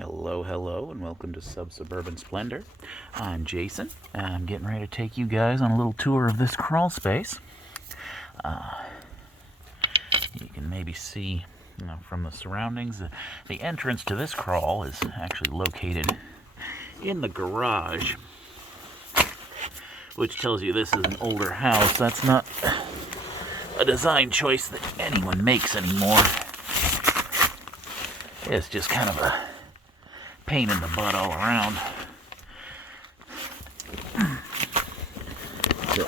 Hello, and welcome to Sub-Suburban Splendor. I'm Jason, and I'm getting ready to take you guys on a little tour of this crawl space. You can maybe see, from the surroundings, the entrance to this crawl is actually located in the garage, which tells you this is an older house. That's not a design choice that anyone makes anymore. It's just kind of a pain in the butt all around. So,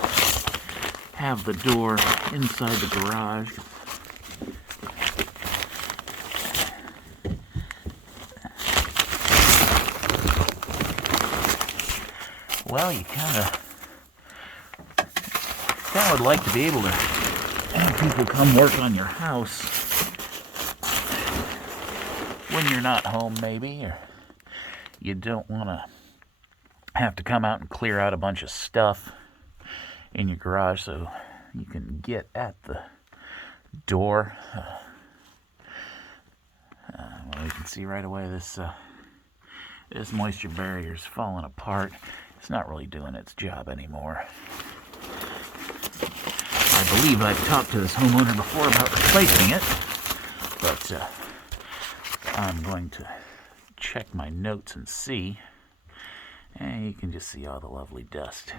have the door inside the garage. Well, you kind of would like to be able to have people come work on your house when you're not home, maybe, or you don't want to have to come out and clear out a bunch of stuff in your garage, so you can get at the door. Well, you can see right away this moisture barrier is falling apart. It's not really doing its job anymore. I believe I've talked to this homeowner before about replacing it, but I'm going to check my notes and see. And you can just see all the lovely dust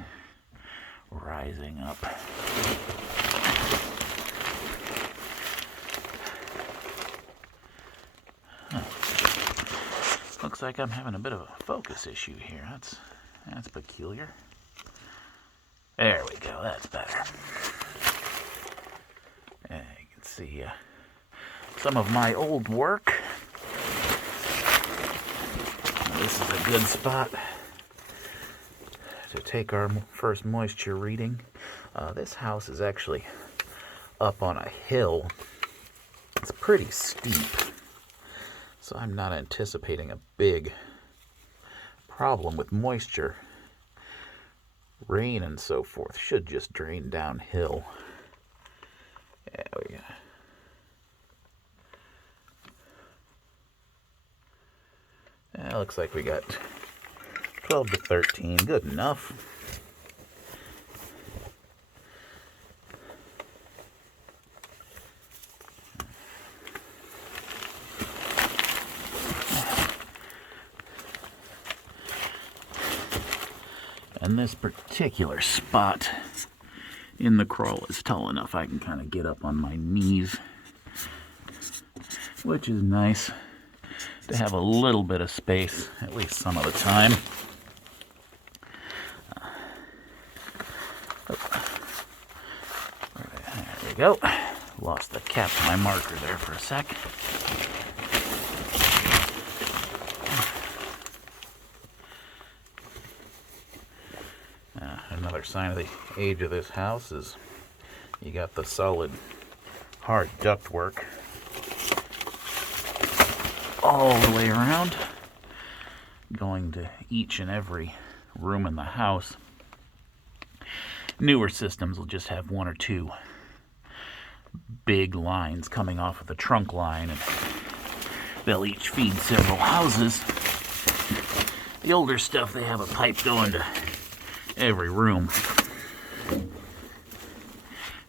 rising up. Looks like I'm having a bit of a focus issue here. That's peculiar. There we go, that's better. And you can see some of my old work. This is a good spot to take our first moisture reading. This house is actually up on a hill. It's pretty steep, so I'm not anticipating a big problem with moisture. Rain and so forth should just drain downhill. There we go. It looks like we got 12 to 13, good enough. And this particular spot in the crawl is tall enough I can kind of get up on my knees, which is nice to have a little bit of space, at least some of the time. There we go. Lost the cap to my marker there for a sec. Another sign of the age of this house is you got the solid hard ductwork all the way around, going to each and every room in the house. Newer systems will just have one or two big lines coming off of the trunk line, and they'll each feed several houses. The older stuff, they have a pipe going to every room.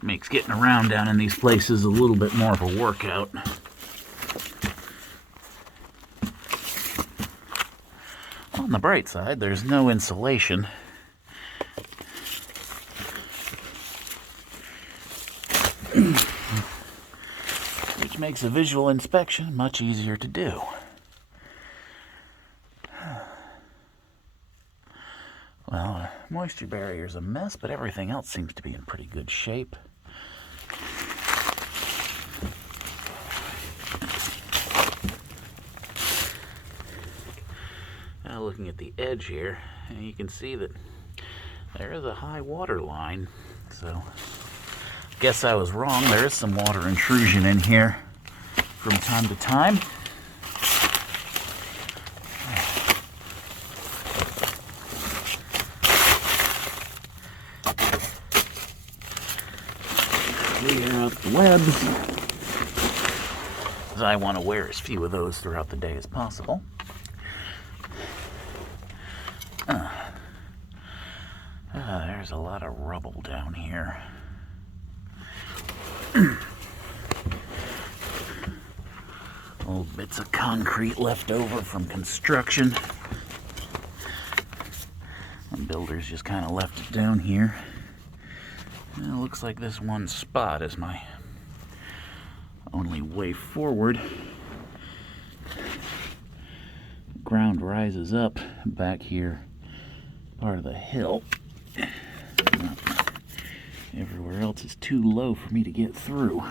Makes getting around down in these places a little bit more of a workout. On the bright side, there's no insulation. Which makes a visual inspection much easier to do. Well, moisture barrier's a mess, but everything else seems to be in pretty good shape. Now looking at the edge here, you can see that there is a high water line, so guess I was wrong. There is some water intrusion in here from time to time. Clear out the webs, as I want to wear as few of those throughout the day as possible. There's a lot of rubble down here. Old bits of concrete left over from construction. The builders just kind of left it down here. And it looks like this one spot is my only way forward. Ground rises up back here, part of the hill. Everywhere else is too low for me to get through.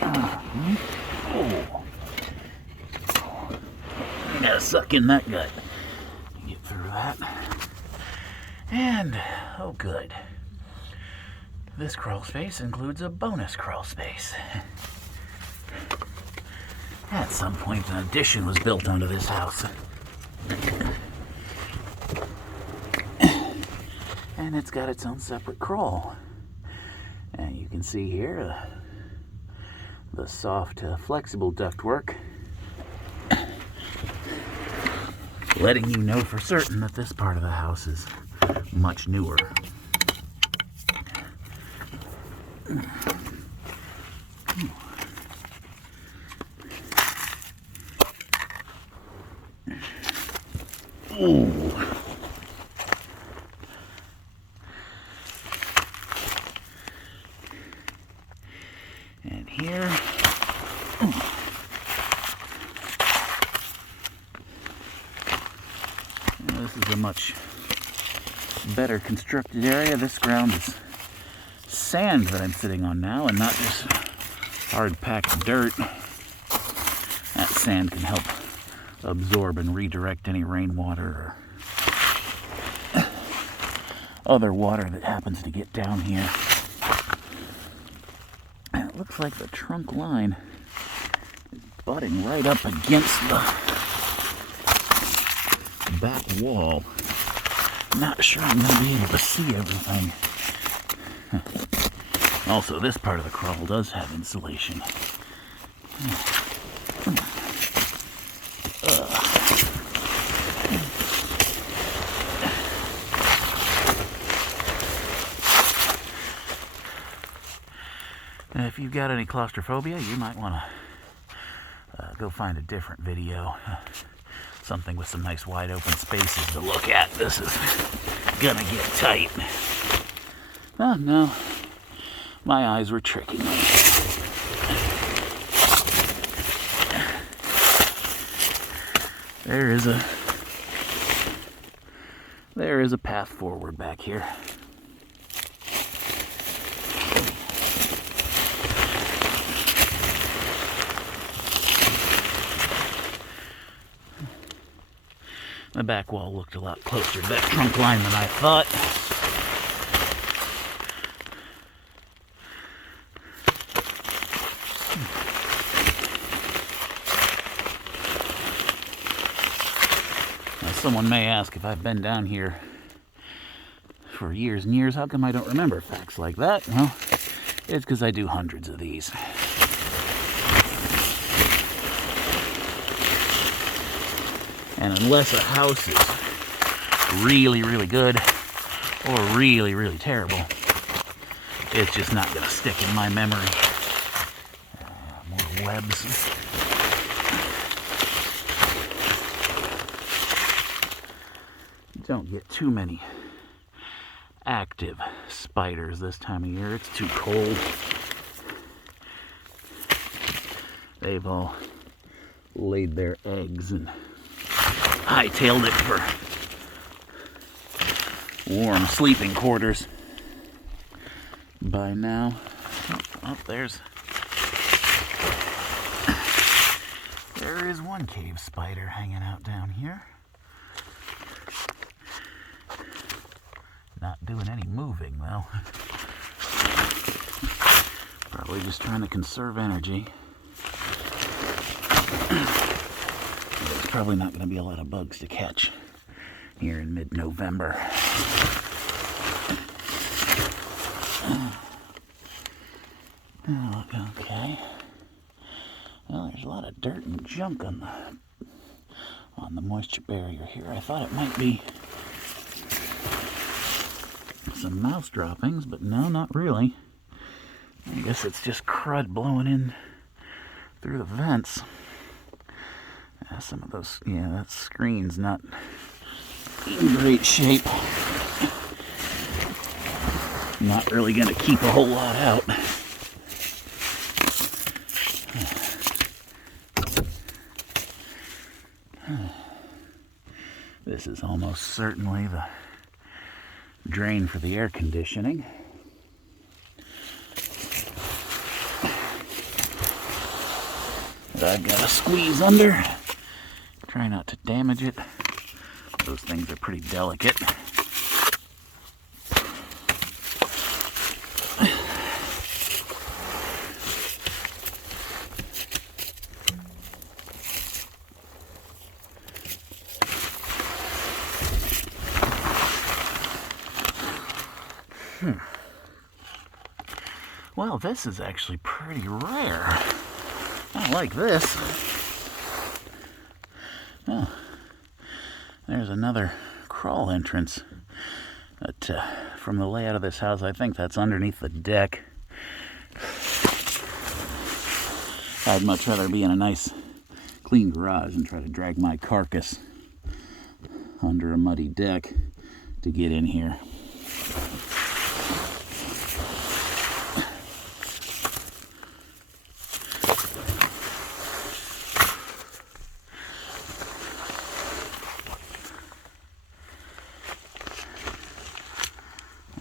I gotta suck in that gut to get through that. And, oh good, this crawl space includes a bonus crawl space. At some point an addition was built onto this house. And it's got its own separate crawl. And you can see here the soft, flexible ductwork, letting you know for certain that this part of the house is much newer. Ooh. And here, this is a much better constructed area. This ground is sand that I'm sitting on now, and not just hard packed dirt. That sand can help absorb and redirect any rainwater or other water that happens to get down here. And it looks like the trunk line is butting right up against the back wall. Not sure I'm going to be able to see everything. Also, this part of the crawl does have insulation. If you've got any claustrophobia, you might want to go find a different video. Something with some nice wide open spaces to look at. This is gonna get tight. Oh no, my eyes were tricking me. There is a path forward back here. The back wall looked a lot closer to that trunk line than I thought. Now, someone may ask if I've been down here for years and years. How come I don't remember facts like that? Well, it's because I do hundreds of these. And unless a house is really, really good or really, really terrible, it's just not going to stick in my memory. More webs. Don't get too many active spiders this time of year. It's too cold. They've all laid their eggs and hightailed it for warm sleeping quarters by now. Oh, there is one cave spider hanging out down here. Not doing any moving though. Probably just trying to conserve energy. There's probably not going to be a lot of bugs to catch here in mid-November. Oh, okay. Well, there's a lot of dirt and junk on on the moisture barrier here. I thought it might be some mouse droppings, but no, not really. I guess it's just crud blowing in through the vents. Some of those, yeah, that screen's not in great shape. Not really going to keep a whole lot out. This is almost certainly the drain for the air conditioning. That I've got to squeeze under. Try not to damage it. Those things are pretty delicate. Well, this is actually pretty rare. I like this. Oh, there's another crawl entrance. But from the layout of this house, I think that's underneath the deck. I'd much rather be in a nice, clean garage and try to drag my carcass under a muddy deck to get in here.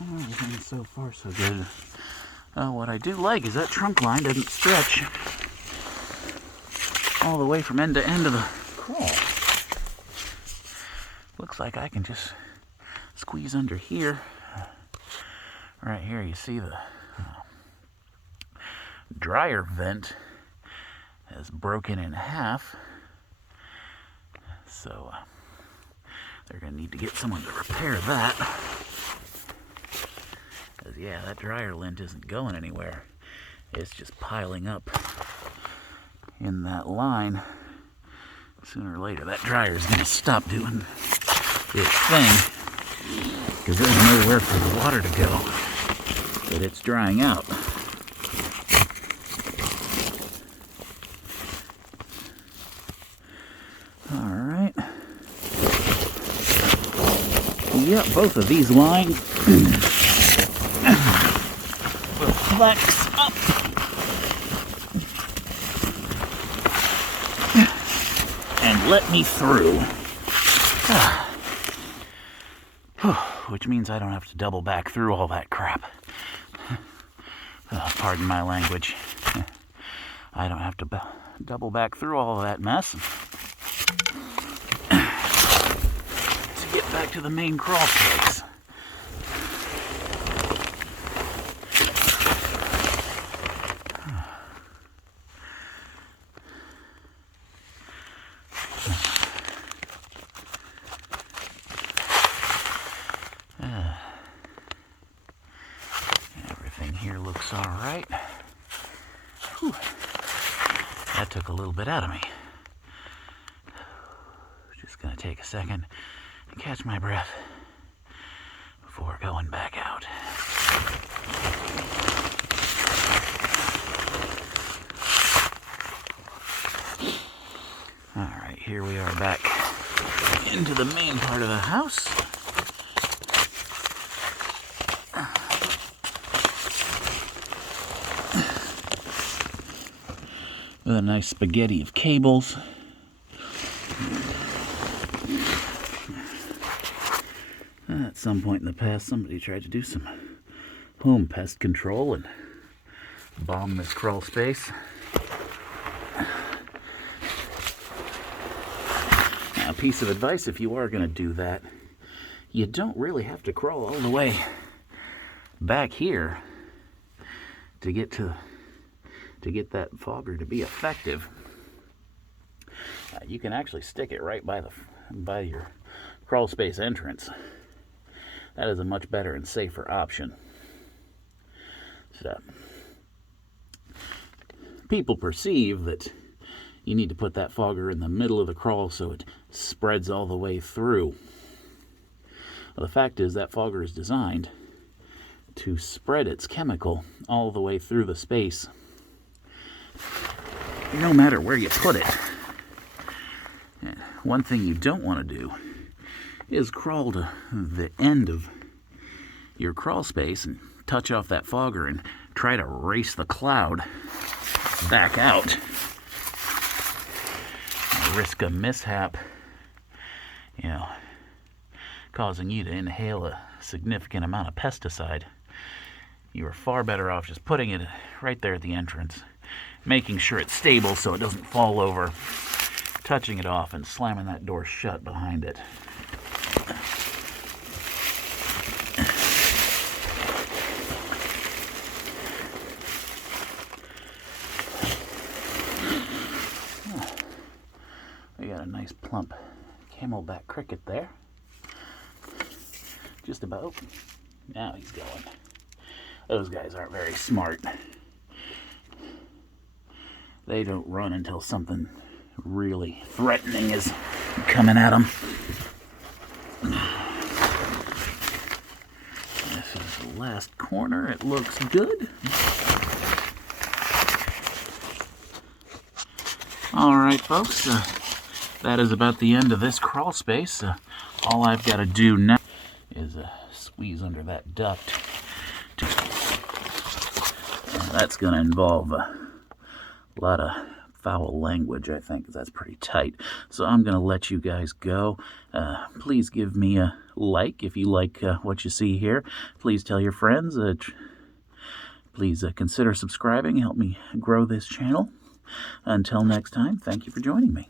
Everything so far so good. What I do like is that trunk line doesn't stretch all the way from end to end of the crawl. Looks like I can just squeeze under here. Right here you see the dryer vent is broken in half. So they're going to need to get someone to repair that. Because, yeah, that dryer lint isn't going anywhere. It's just piling up in that line. Sooner or later, that dryer is going to stop doing its thing. Because there's nowhere for the water to go. But it's drying out. Alright. Yep, both of these lines will flex up and let me through. Which means I don't have to double back through all that crap. Pardon my language. I don't have to double back through all of that mess to get back to the main crawl space. Everything here looks all right. Whew. That took a little bit out of me. Just gonna take a second and catch my breath before going back out. All right, here we are back into the main part of the house. With a nice spaghetti of cables. At some point in the past, somebody tried to do some home pest control and bomb this crawl space. Now, a piece of advice, if you are going to do that, you don't really have to crawl all the way back here to get that fogger to be effective. You can actually stick it right by your crawl space entrance. That is a much better and safer option. So, people perceive that you need to put that fogger in the middle of the crawl so it spreads all the way through. Well, the fact is that fogger is designed to spread its chemical all the way through the space, no matter where you put it. One thing you don't want to do is crawl to the end of your crawl space and touch off that fogger and try to race the cloud back out. Risk a mishap, causing you to inhale a significant amount of pesticide. You are far better off just putting it right there at the entrance, making sure it's stable so it doesn't fall over, touching it off, and slamming that door shut behind it. We got a nice plump camelback cricket there. Just about. Now he's going. Those guys aren't very smart. They don't run until something really threatening is coming at them. This is the last corner. It looks good. All right, folks. That is about the end of this crawl space. All I've got to do now is squeeze under that duct. That's going to involve a lot of foul language, I think, because that's pretty tight. So I'm going to let you guys go. Please give me a like if you like what you see here. Please tell your friends. Please consider subscribing. Help me grow this channel. Until next time, thank you for joining me.